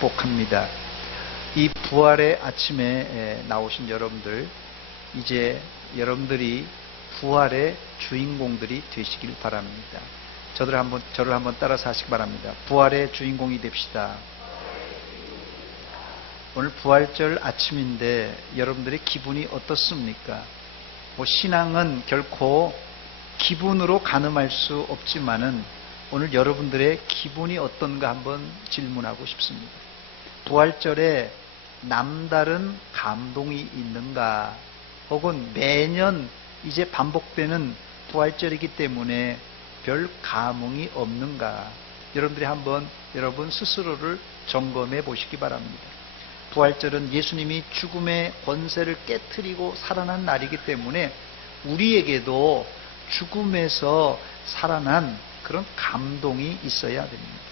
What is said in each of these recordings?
복합니다. 이 부활의 아침에 나오신 여러분들, 이제 여러분들이 부활의 주인공들이 되시길 바랍니다. 저를 한번 따라서 하시기 바랍니다. 부활의 주인공이 됩시다. 오늘 부활절 아침인데 여러분들의 기분이 어떻습니까? 신앙은 결코 기분으로 가늠할 수 없지만은 오늘 여러분들의 기분이 어떤가 한번 질문하고 싶습니다. 부활절에 남다른 감동이 있는가? 혹은 매년 이제 반복되는 부활절이기 때문에 별 감흥이 없는가? 여러분들이 한번 여러분 스스로를 점검해 보시기 바랍니다. 부활절은 예수님이 죽음의 권세를 깨트리고 살아난 날이기 때문에 우리에게도 죽음에서 살아난 그런 감동이 있어야 됩니다.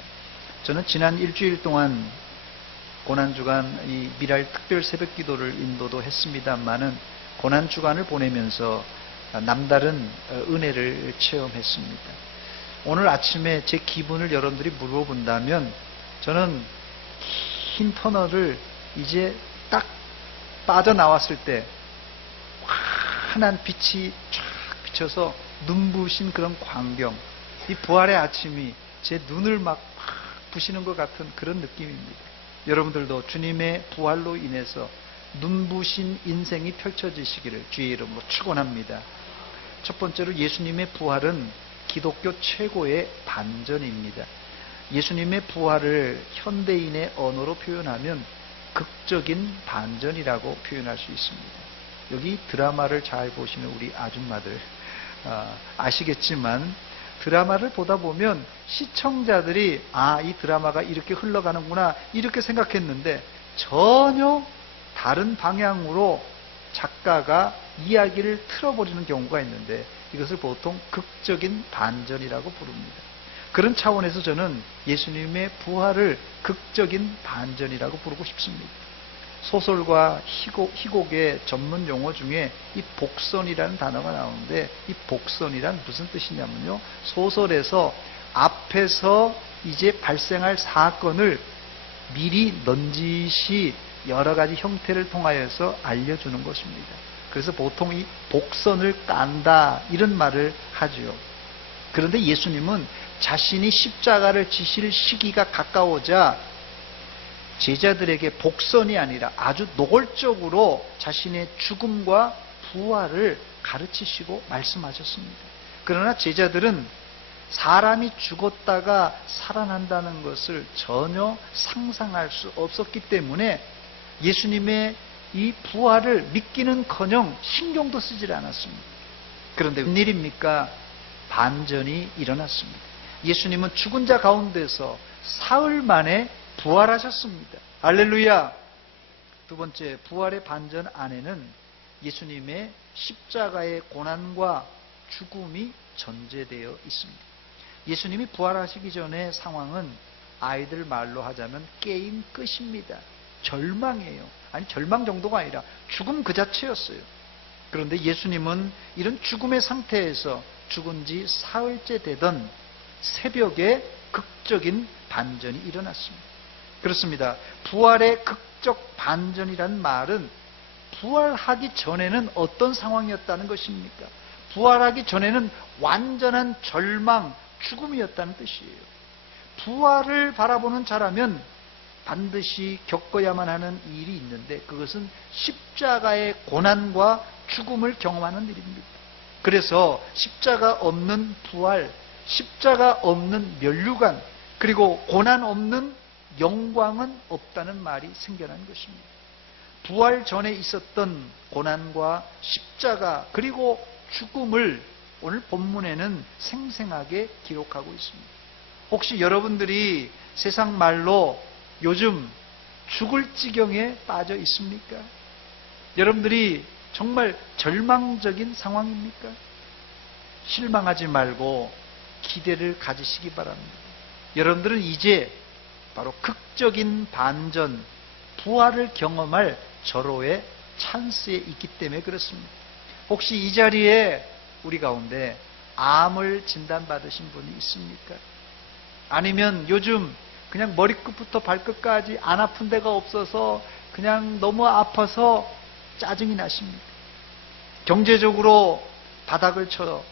저는 지난 일주일 동안 고난주간 이 미랄 특별 새벽 기도를 인도도 했습니다만은 고난주간을 보내면서 남다른 은혜를 체험했습니다. 오늘 아침에 제 기분을 여러분들이 물어본다면 저는 흰 터널을 이제 딱 빠져나왔을 때 환한 빛이 쫙 비쳐서 눈부신 그런 광경, 이 부활의 아침이 제 눈을 막 부시는 것 같은 그런 느낌입니다. 여러분들도 주님의 부활로 인해서 눈부신 인생이 펼쳐지시기를 주의 이름으로 축원합니다. 첫 번째로 예수님의 부활은 기독교 최고의 반전입니다. 예수님의 부활을 현대인의 언어로 표현하면 극적인 반전이라고 표현할 수 있습니다. 여기 드라마를 잘 보시는 우리 아줌마들 아시겠지만 드라마를 보다 보면 시청자들이 이 드라마가 이렇게 흘러가는구나 이렇게 생각했는데 전혀 다른 방향으로 작가가 이야기를 틀어버리는 경우가 있는데 이것을 보통 극적인 반전이라고 부릅니다. 그런 차원에서 저는 예수님의 부활을 극적인 반전이라고 부르고 싶습니다. 소설과 희곡의 전문 용어 중에 이 복선이라는 단어가 나오는데 이 복선이란 무슨 뜻이냐면요, 소설에서 앞에서 이제 발생할 사건을 미리 넌지시 여러 가지 형태를 통하여서 알려주는 것입니다. 그래서 보통 이 복선을 깐다 이런 말을 하죠. 그런데 예수님은 자신이 십자가를 지실 시기가 가까워자 제자들에게 복선이 아니라 아주 노골적으로 자신의 죽음과 부활을 가르치시고 말씀하셨습니다. 그러나 제자들은 사람이 죽었다가 살아난다는 것을 전혀 상상할 수 없었기 때문에 예수님의 이 부활을 믿기는커녕 신경도 쓰질 않았습니다. 그런데 웬일입니까? 반전이 일어났습니다. 예수님은 죽은 자 가운데서 사흘 만에 부활하셨습니다. 할렐루야! 두 번째, 부활의 반전 안에는 예수님의 십자가의 고난과 죽음이 전제되어 있습니다. 예수님이 부활하시기 전에 상황은 아이들 말로 하자면 게임 끝입니다. 절망이에요. 아니, 절망 정도가 아니라 죽음 그 자체였어요. 그런데 예수님은 이런 죽음의 상태에서 죽은 지 사흘째 되던 새벽에 극적인 반전이 일어났습니다. 그렇습니다. 부활의 극적 반전이란 말은 부활하기 전에는 어떤 상황이었다는 것입니까? 부활하기 전에는 완전한 절망, 죽음이었다는 뜻이에요. 부활을 바라보는 자라면 반드시 겪어야만 하는 일이 있는데 그것은 십자가의 고난과 죽음을 경험하는 일입니다. 그래서 십자가 없는 부활, 십자가 없는 면류관, 그리고 고난 없는 영광은 없다는 말이 생겨난 것입니다. 부활 전에 있었던 고난과 십자가 그리고 죽음을 오늘 본문에는 생생하게 기록하고 있습니다. 혹시 여러분들이 세상 말로 요즘 죽을 지경에 빠져 있습니까? 여러분들이 정말 절망적인 상황입니까? 실망하지 말고 기대를 가지시기 바랍니다. 여러분들은 이제 바로 극적인 반전, 부활을 경험할 절호의 찬스에 있기 때문에 그렇습니다. 혹시 이 자리에 우리 가운데 암을 진단받으신 분이 있습니까? 아니면 요즘 그냥 머리끝부터 발끝까지 안 아픈 데가 없어서 그냥 너무 아파서 짜증이 나십니다. 경제적으로 바닥을 쳐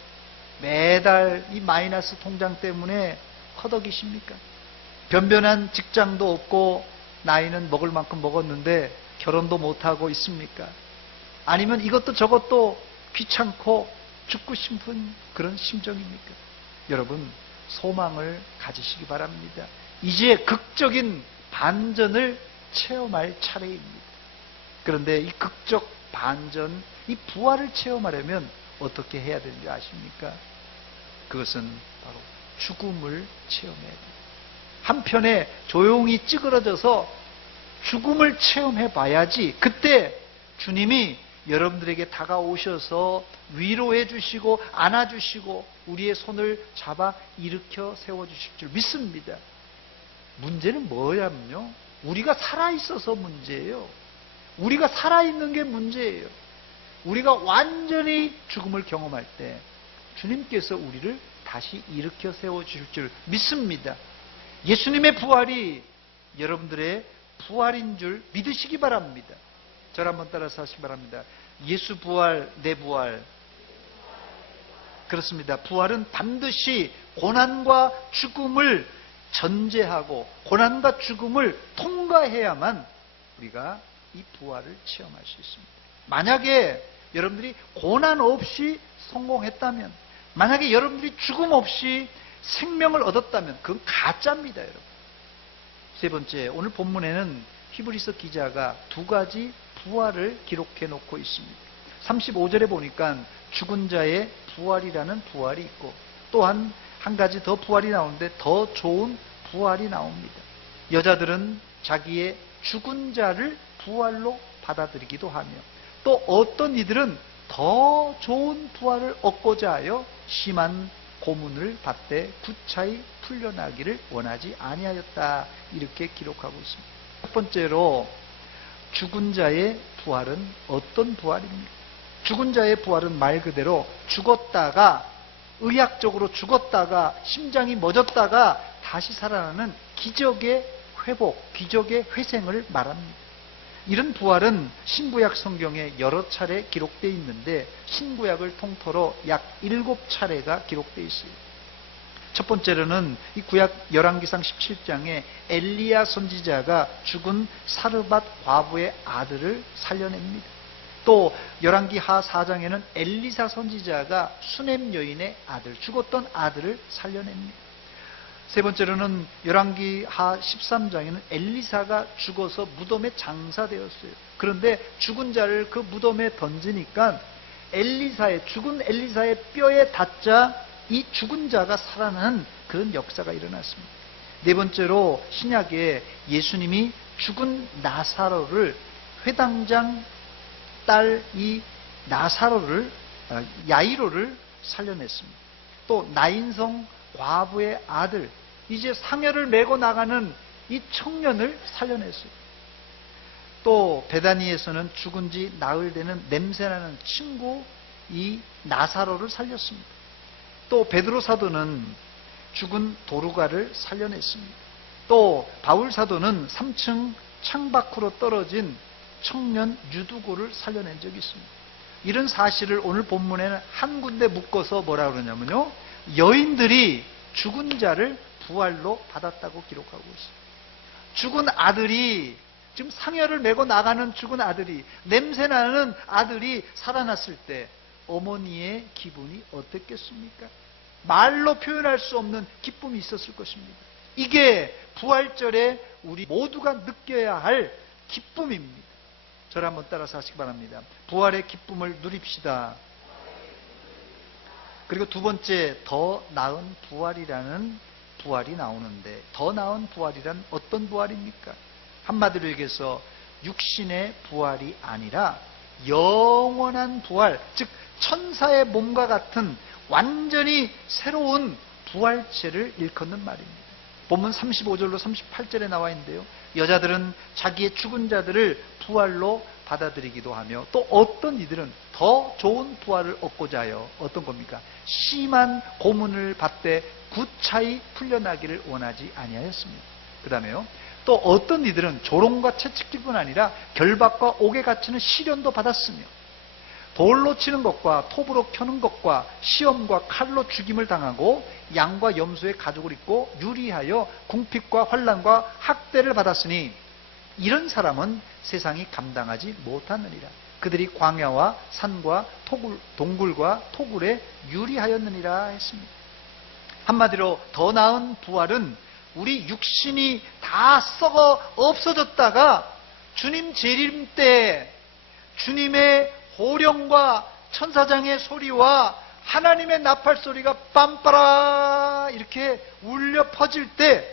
매달 이 마이너스 통장 때문에 허덕이십니까? 변변한 직장도 없고 나이는 먹을 만큼 먹었는데 결혼도 못하고 있습니까? 아니면 이것도 저것도 귀찮고 죽고 싶은 그런 심정입니까? 여러분, 소망을 가지시기 바랍니다. 이제 극적인 반전을 체험할 차례입니다. 그런데 이 극적 반전, 이 부활을 체험하려면 어떻게 해야 되는지 아십니까? 그것은 바로 죽음을 체험해야 됩니다. 한편에 조용히 찌그러져서 죽음을 체험해 봐야지 그때 주님이 여러분들에게 다가오셔서 위로해 주시고 안아주시고 우리의 손을 잡아 일으켜 세워주실 줄 믿습니다. 문제는 뭐냐면요, 우리가 살아있어서 문제예요. 우리가 살아있는 게 문제예요. 우리가 완전히 죽음을 경험할 때 주님께서 우리를 다시 일으켜 세워주실 줄 믿습니다. 예수님의 부활이 여러분들의 부활인 줄 믿으시기 바랍니다. 저를 한번 따라서 하시기 바랍니다. 예수 부활, 내 부활. 그렇습니다. 부활은 반드시 고난과 죽음을 전제하고 고난과 죽음을 통과해야만 우리가 이 부활을 체험할 수 있습니다. 만약에 여러분들이 고난 없이 성공했다면, 만약에 여러분들이 죽음 없이 생명을 얻었다면 그건 가짜입니다, 여러분. 세 번째, 오늘 본문에는 히브리서 기자가 두 가지 부활을 기록해 놓고 있습니다. 35절에 보니까 죽은 자의 부활이라는 부활이 있고 또한 한 가지 더 부활이 나오는데 더 좋은 부활이 나옵니다. 여자들은 자기의 죽은 자를 부활로 받아들이기도 하며 또 어떤 이들은 더 좋은 부활을 얻고자 하여 심한 고문을 받되 구차히 풀려나기를 원하지 아니하였다, 이렇게 기록하고 있습니다. 첫 번째로 죽은 자의 부활은 어떤 부활입니까? 죽은 자의 부활은 말 그대로 죽었다가, 의학적으로 죽었다가 심장이 멎었다가 다시 살아나는 기적의 회복, 기적의 회생을 말합니다. 이런 부활은 신구약 성경에 여러 차례 기록되어 있는데 신구약을 통틀어 약 7차례가 기록되어 있어요. 첫 번째로는 이 구약 열왕기상 17장에 엘리야 선지자가 죽은 사르밧 과부의 아들을 살려냅니다. 또 열왕기하 4장에는 엘리사 선지자가 수넴 여인의 아들, 죽었던 아들을 살려냅니다. 세 번째로는 열왕기하 13장에는 엘리사가 죽어서 무덤에 장사되었어요. 그런데 죽은 자를 그 무덤에 던지니까 죽은 엘리사의 뼈에 닿자 이 죽은 자가 살아나는 그런 역사가 일어났습니다. 네 번째로 신약에 예수님이 죽은 나사로를, 회당장 딸 이 나사로를, 야이로를 살려냈습니다. 또 나인성 과부의 아들, 이제 상여를 메고 나가는 이 청년을 살려냈어요. 또 베다니에서는 죽은 지 나흘 되는 냄새나는 친구 이 나사로를 살렸습니다. 또 베드로 사도는 죽은 도르가를 살려냈습니다. 또 바울 사도는 3층 창밖으로 떨어진 청년 유두고를 살려낸 적이 있습니다. 이런 사실을 오늘 본문에는 한 군데 묶어서 뭐라 그러냐면요, 여인들이 죽은 자를 부활로 받았다고 기록하고 있습니다. 죽은 아들이, 지금 상여를 메고 나가는 죽은 아들이, 냄새나는 아들이 살아났을 때 어머니의 기분이 어땠겠습니까? 말로 표현할 수 없는 기쁨이 있었을 것입니다. 이게 부활절에 우리 모두가 느껴야 할 기쁨입니다. 저를 한번 따라서 하시기 바랍니다. 부활의 기쁨을 누립시다. 그리고 두 번째, 더 나은 부활이라는 부활이 나오는데, 더 나은 부활이란 어떤 부활입니까? 한마디로 얘기해서 육신의 부활이 아니라 영원한 부활, 즉 천사의 몸과 같은 완전히 새로운 부활체를 일컫는 말입니다. 본문 35절로 38절에 나와 있는데요, 여자들은 자기의 죽은 자들을 부활로 받아들이기도 하며 또 어떤 이들은 더 좋은 부활을 얻고자 하여 어떤 겁니까? 심한 고문을 받되 구차히 풀려나기를 원하지 아니하였습니다. 그 다음에요. 또 어떤 이들은 조롱과 채찍질뿐 아니라 결박과 옥에 갇히는 시련도 받았으며 돌로 치는 것과 톱으로 켜는 것과 시험과 칼로 죽임을 당하고 양과 염소의 가죽을 입고 유리하여 궁핍과 환난과 학대를 받았으니 이런 사람은 세상이 감당하지 못하느니라. 그들이 광야와 산과 동굴과 토굴에 유리하였느니라 했습니다. 한마디로 더 나은 부활은 우리 육신이 다 썩어 없어졌다가 주님 재림 때 주님의 호령과 천사장의 소리와 하나님의 나팔 소리가 빰빠라 이렇게 울려 퍼질 때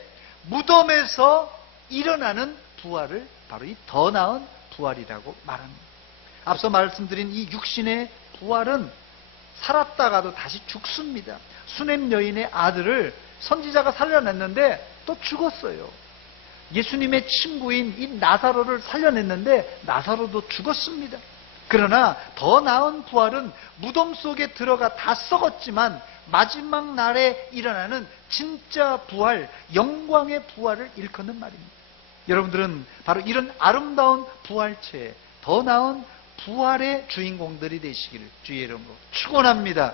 무덤에서 일어나는 부활을 바로 이 더 나은 부활이라고 말합니다. 앞서 말씀드린 이 육신의 부활은 살았다가도 다시 죽습니다. 수넴 여인의 아들을 선지자가 살려냈는데 또 죽었어요. 예수님의 친구인 이 나사로를 살려냈는데 나사로도 죽었습니다. 그러나 더 나은 부활은 무덤 속에 들어가 다 썩었지만 마지막 날에 일어나는 진짜 부활, 영광의 부활을 일컫는 말입니다. 여러분들은 바로 이런 아름다운 부활체에 더 나은 부활의 주인공들이 되시기를 주의 이름으로 축원합니다.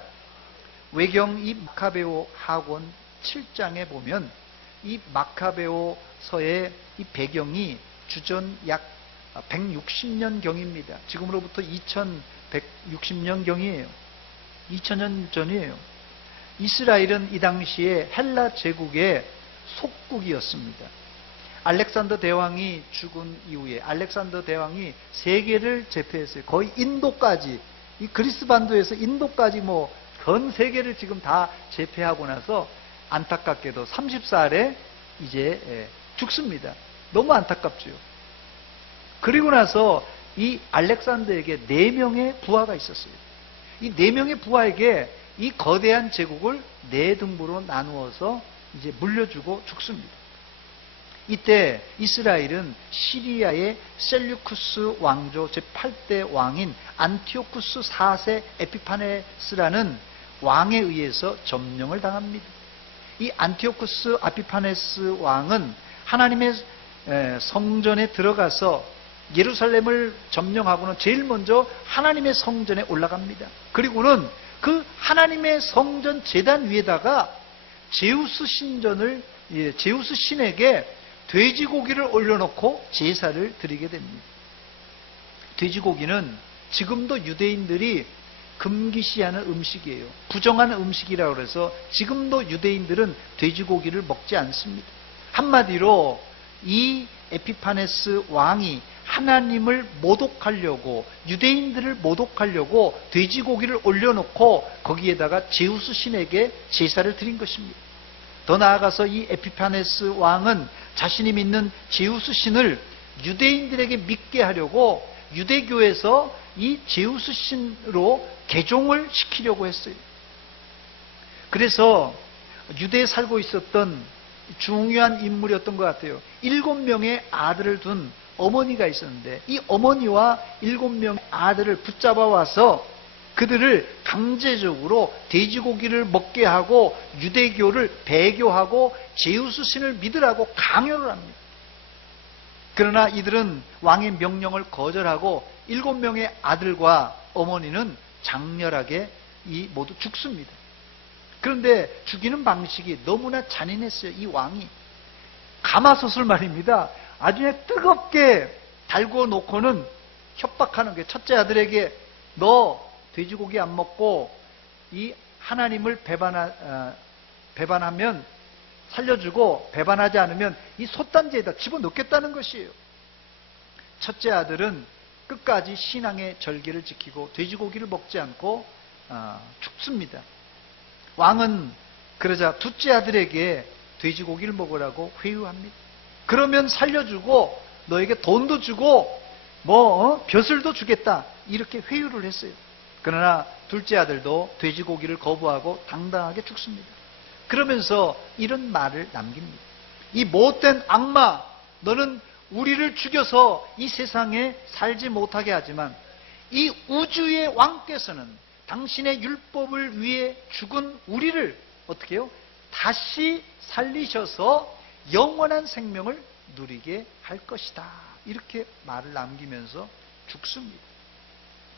외경 이 마카베오 학원 7장에 보면 이 마카베오서의 이 배경이 주전 약 160년 경입니다. 지금으로부터 2160년 경이에요. 2000년 전이에요. 이스라엘은 이 당시에 헬라 제국의 속국이었습니다. 알렉산더 대왕이 죽은 이후에 알렉산더 대왕이 세계를 제패했어요. 거의 인도까지, 이 그리스 반도에서 인도까지 전 세계를 지금 다 제패하고 나서 안타깝게도 30살에 이제 죽습니다. 너무 안타깝죠. 그리고 나서 이 알렉산더에게 4명의 부하가 있었어요. 이 4명의 부하에게 이 거대한 제국을 4등분으로 나누어서 이제 물려주고 죽습니다. 이때 이스라엘은 시리아의 셀류쿠스 왕조 제8대 왕인 안티오쿠스 4세 에피파네스라는 왕에 의해서 점령을 당합니다. 이 안티오쿠스 아피파네스 왕은 하나님의 성전에 들어가서 예루살렘을 점령하고는 제일 먼저 하나님의 성전에 올라갑니다. 그리고는 그 하나님의 성전 제단 위에다가 제우스 신에게 돼지고기를 올려놓고 제사를 드리게 됩니다. 돼지고기는 지금도 유대인들이 금기시하는 음식이에요. 부정한 음식이라고 해서 지금도 유대인들은 돼지고기를 먹지 않습니다. 한마디로 이 에피파네스 왕이 하나님을 모독하려고, 유대인들을 모독하려고 돼지고기를 올려놓고 거기에다가 제우스 신에게 제사를 드린 것입니다. 더 나아가서 이 에피파네스 왕은 자신이 믿는 제우스 신을 유대인들에게 믿게 하려고 유대교에서 이 제우스 신으로 개종을 시키려고 했어요. 그래서 유대에 살고 있었던 중요한 인물이었던 것 같아요. 7명의 아들을 둔 어머니가 있었는데 이 어머니와 7명의 아들을 붙잡아 와서 그들을 강제적으로 돼지고기를 먹게 하고 유대교를 배교하고 제우스 신을 믿으라고 강요를 합니다. 그러나 이들은 왕의 명령을 거절하고 7명의 아들과 어머니는 장렬하게 모두 죽습니다. 그런데 죽이는 방식이 너무나 잔인했어요. 이 왕이 가마솥을 말입니다. 아주 뜨겁게 달구어 놓고는 협박하는 게, 첫째 아들에게 너 돼지고기 안 먹고 이 하나님을 배반하면 살려주고, 배반하지 않으면 이 솥단지에다 집어넣겠다는 것이에요. 첫째 아들은 끝까지 신앙의 절기를 지키고 돼지고기를 먹지 않고 죽습니다. 왕은 그러자 둘째 아들에게 돼지고기를 먹으라고 회유합니다. 그러면 살려주고 너에게 돈도 주고 벼슬도 주겠다, 이렇게 회유를 했어요. 그러나 둘째 아들도 돼지고기를 거부하고 당당하게 죽습니다. 그러면서 이런 말을 남깁니다. 이 못된 악마, 너는 우리를 죽여서 이 세상에 살지 못하게 하지만 이 우주의 왕께서는 당신의 율법을 위해 죽은 우리를 어떻게 해요? 다시 살리셔서 영원한 생명을 누리게 할 것이다. 이렇게 말을 남기면서 죽습니다.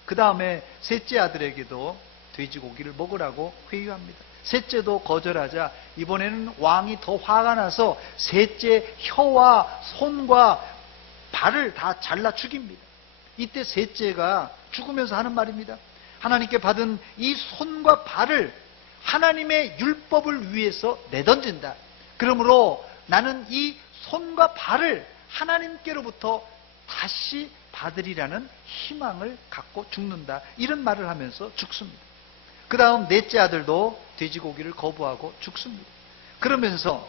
그 다음에 셋째 아들에게도 돼지고기를 먹으라고 회유합니다. 셋째도 거절하자 이번에는 왕이 더 화가 나서 셋째 혀와 손과 발을 다 잘라 죽입니다. 이때 셋째가 죽으면서 하는 말입니다. 하나님께 받은 이 손과 발을 하나님의 율법을 위해서 내던진다. 그러므로 나는 이 손과 발을 하나님께로부터 다시 받으리라는 희망을 갖고 죽는다. 이런 말을 하면서 죽습니다. 그 다음 넷째 아들도 돼지고기를 거부하고 죽습니다. 그러면서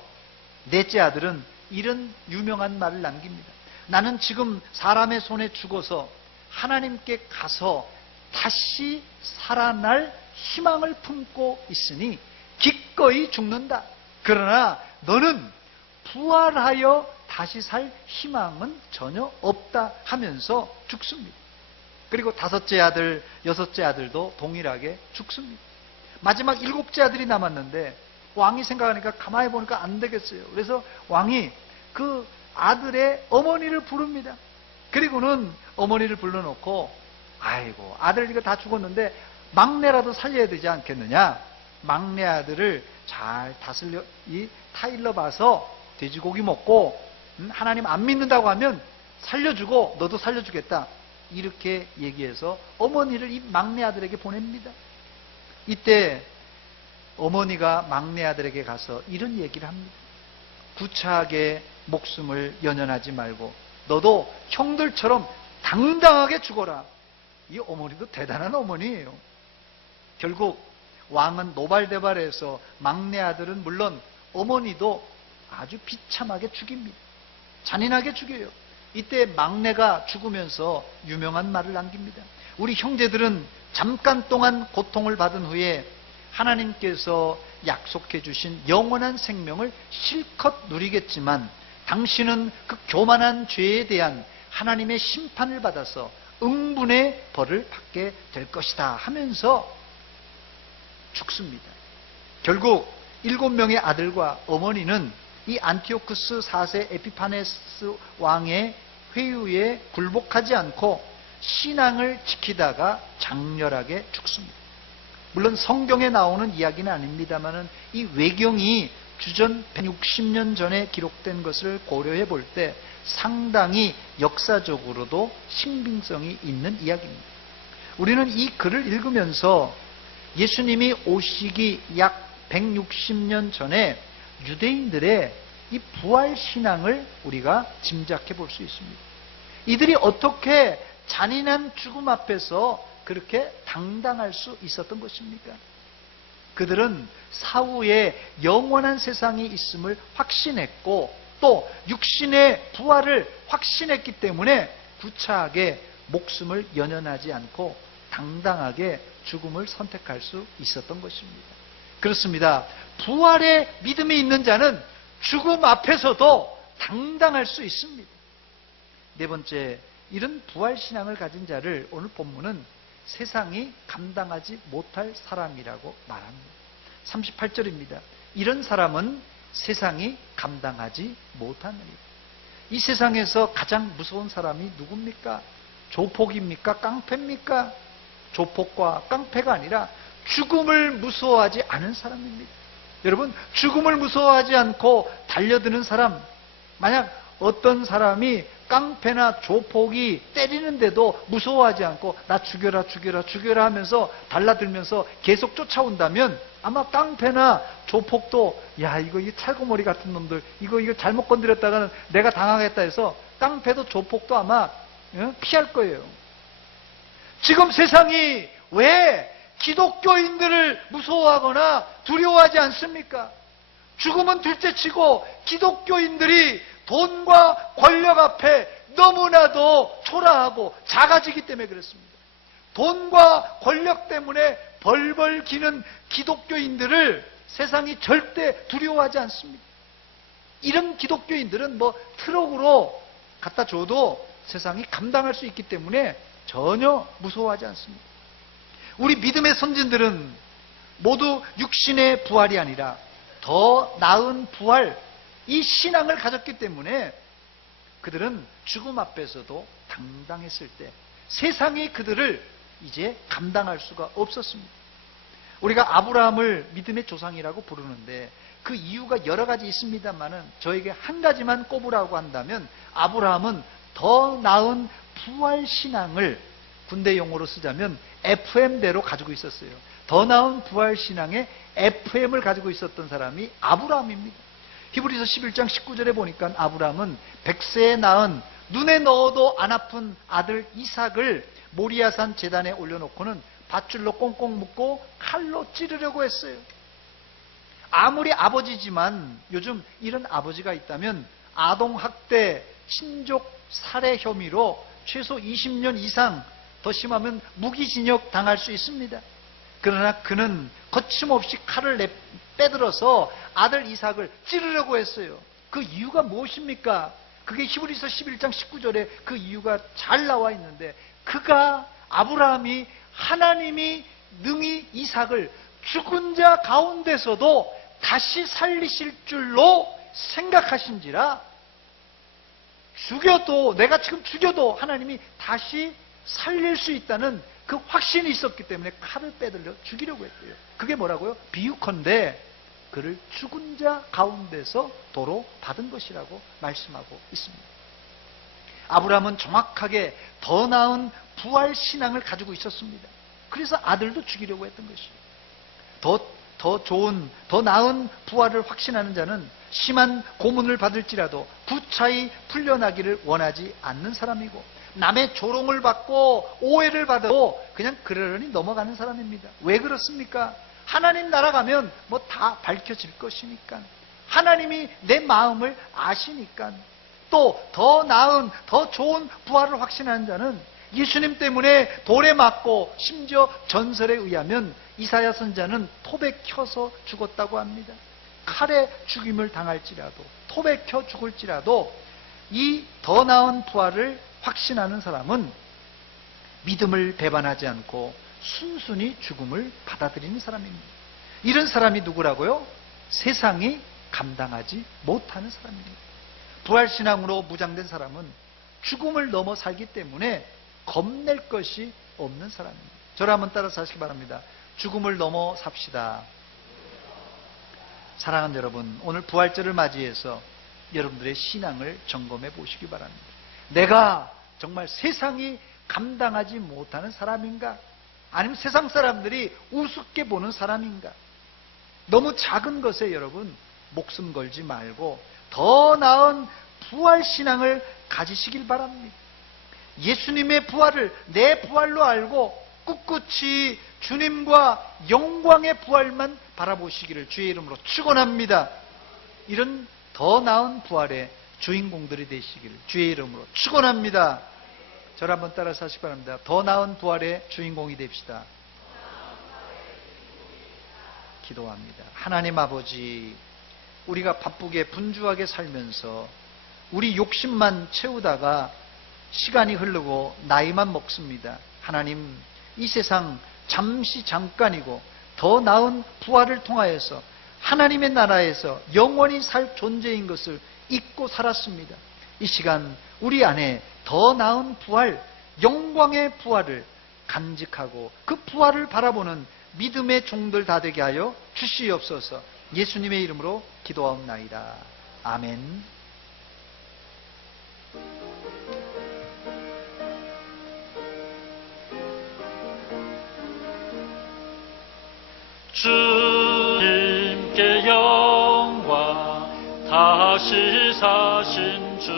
넷째 아들은 이런 유명한 말을 남깁니다. 나는 지금 사람의 손에 죽어서 하나님께 가서 다시 살아날 희망을 품고 있으니 기꺼이 죽는다. 그러나 너는 부활하여 다시 살 희망은 전혀 없다 하면서 죽습니다. 그리고 다섯째 아들, 여섯째 아들도 동일하게 죽습니다. 마지막 일곱째 아들이 남았는데 왕이 생각하니까 가만히 보니까 안 되겠어요. 그래서 왕이 그 아들의 어머니를 부릅니다. 그리고는 어머니를 불러놓고 아이고 아들 이거 다 죽었는데 막내라도 살려야 되지 않겠느냐. 막내 아들을 잘 다스려 타일러 봐서 돼지고기 먹고 하나님 안 믿는다고 하면 살려주고 너도 살려주겠다. 이렇게 얘기해서 어머니를 이 막내 아들에게 보냅니다. 이때 어머니가 막내 아들에게 가서 이런 얘기를 합니다. 구차하게 목숨을 연연하지 말고 너도 형들처럼 당당하게 죽어라. 이 어머니도 대단한 어머니예요. 결국 왕은 노발대발해서 막내 아들은 물론 어머니도 아주 비참하게 죽입니다. 잔인하게 죽여요. 이때 막내가 죽으면서 유명한 말을 남깁니다. 우리 형제들은 잠깐 동안 고통을 받은 후에 하나님께서 약속해 주신 영원한 생명을 실컷 누리겠지만 당신은 그 교만한 죄에 대한 하나님의 심판을 받아서 응분의 벌을 받게 될 것이다 하면서 죽습니다. 결국 7명의 아들과 어머니는 이 안티오쿠스 4세 에피파네스 왕의 회유에 굴복하지 않고 신앙을 지키다가 장렬하게 죽습니다. 물론 성경에 나오는 이야기는 아닙니다만 이 외경이 주전 160년 전에 기록된 것을 고려해 볼 때 상당히 역사적으로도 신빙성이 있는 이야기입니다. 우리는 이 글을 읽으면서 예수님이 오시기 약 160년 전에 유대인들의 이 부활신앙을 우리가 짐작해 볼 수 있습니다. 이들이 어떻게 잔인한 죽음 앞에서 그렇게 당당할 수 있었던 것입니까? 그들은 사후에 영원한 세상이 있음을 확신했고 또 육신의 부활을 확신했기 때문에 구차하게 목숨을 연연하지 않고 당당하게 죽음을 선택할 수 있었던 것입니다. 그렇습니다. 부활의 믿음이 있는 자는 죽음 앞에서도 당당할 수 있습니다. 네 번째, 이런 부활신앙을 가진 자를 오늘 본문은 세상이 감당하지 못할 사람이라고 말합니다. 38절입니다. 이런 사람은 세상이 감당하지 못하느니라. 이 세상에서 가장 무서운 사람이 누굽니까? 조폭입니까? 깡패입니까? 조폭과 깡패가 아니라 죽음을 무서워하지 않은 사람입니다. 여러분, 죽음을 무서워하지 않고 달려드는 사람, 만약 어떤 사람이 깡패나 조폭이 때리는데도 무서워하지 않고 나 죽여라 죽여라 죽여라 하면서 달라들면서 계속 쫓아온다면 아마 깡패나 조폭도 야 이거 이 찰구머리 같은 놈들 이거 잘못 건드렸다가는 내가 당하겠다 해서 깡패도 조폭도 아마 피할 거예요. 지금 세상이 왜 기독교인들을 무서워하거나 두려워하지 않습니까? 죽음은 둘째치고 기독교인들이 돈과 권력 앞에 너무나도 초라하고 작아지기 때문에 그렇습니다. 돈과 권력 때문에 벌벌 기는 기독교인들을 세상이 절대 두려워하지 않습니다. 이런 기독교인들은 뭐 트럭으로 갖다 줘도 세상이 감당할 수 있기 때문에 전혀 무서워하지 않습니다. 우리 믿음의 선진들은 모두 육신의 부활이 아니라 더 나은 부활, 이 신앙을 가졌기 때문에 그들은 죽음 앞에서도 당당했을 때 세상이 그들을 이제 감당할 수가 없었습니다. 우리가 아브라함을 믿음의 조상이라고 부르는데 그 이유가 여러 가지 있습니다만은 저에게 한 가지만 꼽으라고 한다면 아브라함은 더 나은 부활신앙을 군대 용어로 쓰자면 FM대로 가지고 있었어요. 더 나은 부활신앙의 FM을 가지고 있었던 사람이 아브라함입니다. 히브리서 11장 19절에 보니까 아브라함은 100세에 낳은 눈에 넣어도 안 아픈 아들 이삭을 모리아산 제단에 올려놓고는 밧줄로 꽁꽁 묶고 칼로 찌르려고 했어요. 아무리 아버지지만 요즘 이런 아버지가 있다면 아동학대, 친족 살해 혐의로 최소 20년 이상, 더 심하면 무기징역 당할 수 있습니다. 그러나 그는 거침없이 칼을 빼들어서 아들 이삭을 찌르려고 했어요. 그 이유가 무엇입니까? 그게 히브리서 11장 19절에 그 이유가 잘 나와 있는데 그가 아브라함이 하나님이 능히 이삭을 죽은 자 가운데서도 다시 살리실 줄로 생각하신지라 내가 지금 죽여도 하나님이 다시 살릴 수 있다는 그 확신이 있었기 때문에 칼을 빼들려 죽이려고 했대요. 그게 뭐라고요? 비유컨대 그를 죽은 자 가운데서 도로 받은 것이라고 말씀하고 있습니다. 아브라함은 정확하게 더 나은 부활 신앙을 가지고 있었습니다. 그래서 아들도 죽이려고 했던 것이에요. 더 좋은, 더 나은 부활을 확신하는 자는 심한 고문을 받을지라도 부차히 풀려나기를 원하지 않는 사람이고 남의 조롱을 받고 오해를 받아도 그냥 그러려니 넘어가는 사람입니다. 왜 그렇습니까? 하나님 나라 가면 뭐 다 밝혀질 것이니까. 하나님이 내 마음을 아시니까. 또 더 나은, 더 좋은 부활을 확신하는 자는 예수님 때문에 돌에 맞고 심지어 전설에 의하면 이사야 선지자는 톱에 켜서 죽었다고 합니다. 칼에 죽임을 당할지라도 톱에 켜 죽을지라도 이 더 나은 부활을 확신하는 사람은 믿음을 배반하지 않고 순순히 죽음을 받아들이는 사람입니다. 이런 사람이 누구라고요? 세상이 감당하지 못하는 사람입니다. 부활신앙으로 무장된 사람은 죽음을 넘어 살기 때문에 겁낼 것이 없는 사람입니다. 저를 한번 따라서 하시기 바랍니다. 죽음을 넘어 삽시다. 사랑하는 여러분, 오늘 부활절을 맞이해서 여러분들의 신앙을 점검해 보시기 바랍니다. 내가 정말 세상이 감당하지 못하는 사람인가? 아니면 세상 사람들이 우습게 보는 사람인가? 너무 작은 것에 여러분 목숨 걸지 말고 더 나은 부활신앙을 가지시길 바랍니다. 예수님의 부활을 내 부활로 알고 꿋꿋이 주님과 영광의 부활만 바라보시기를 주의 이름으로 축원합니다. 이런 더 나은 부활의 주인공들이 되시기를 주의 이름으로 축원합니다. 저를 한번 따라서 하시기 바랍니다. 더 나은 부활의 주인공이 됩시다. 기도합니다. 하나님 아버지, 우리가 바쁘게 분주하게 살면서 우리 욕심만 채우다가 시간이 흐르고 나이만 먹습니다. 하나님, 이 세상 잠시 잠깐이고 더 나은 부활을 통하여서 하나님의 나라에서 영원히 살 존재인 것을 잊고 살았습니다. 이 시간 우리 안에 더 나은 부활, 영광의 부활을 간직하고 그 부활을 바라보는 믿음의 종들 다 되게 하여 주시옵소서. 예수님의 이름으로 기도하옵나이다. 아멘. 주님께 영광, 다시 사신 주,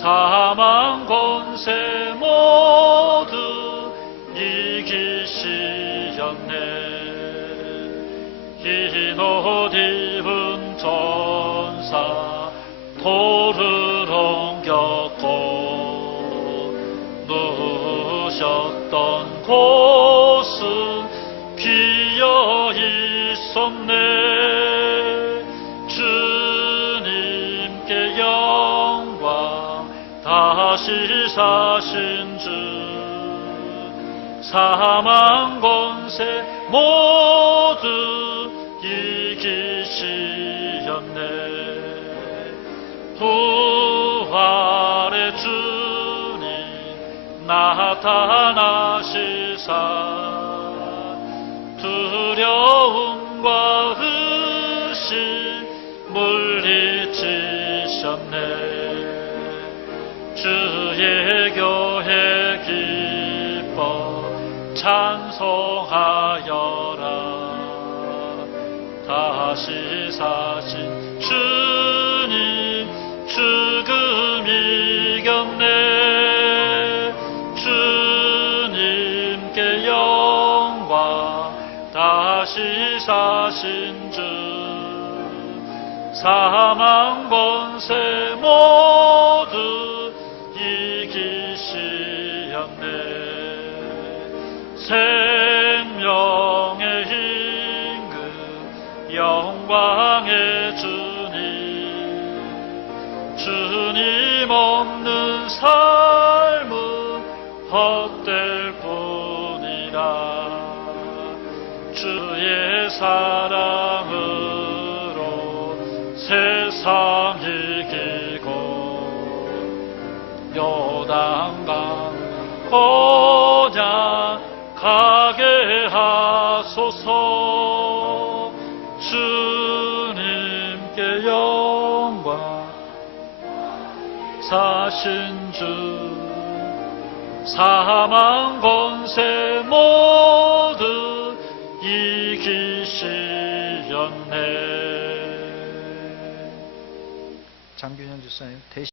사망 권세 모두 이기시었네. 흰 옷 입은 전사 돌을 옮겼고 누우셨던 곳은 비어 있었네. 주님께 영광, 다시 사신 주, 사망 권세 모두 이기시었네. 부활의 주님 나타나시사 두려움과 의심 물리치셨네. 주의 교회 기뻐 찬송하여라. 다시 사신 주님 죽음 이겼네. 주님께 영광. 다시 사신 주 사망 권세 모두 이기시었네. 생명의 임금 영광의 주님 주님 없는 삶은 헛될 뿐이라. 주의 사랑으로 세상 이기고 요단강 번양가게 하소서. 주님께 영광. 사신 주 사망 권세 모두 이기시었네. 장균현 주사님 대신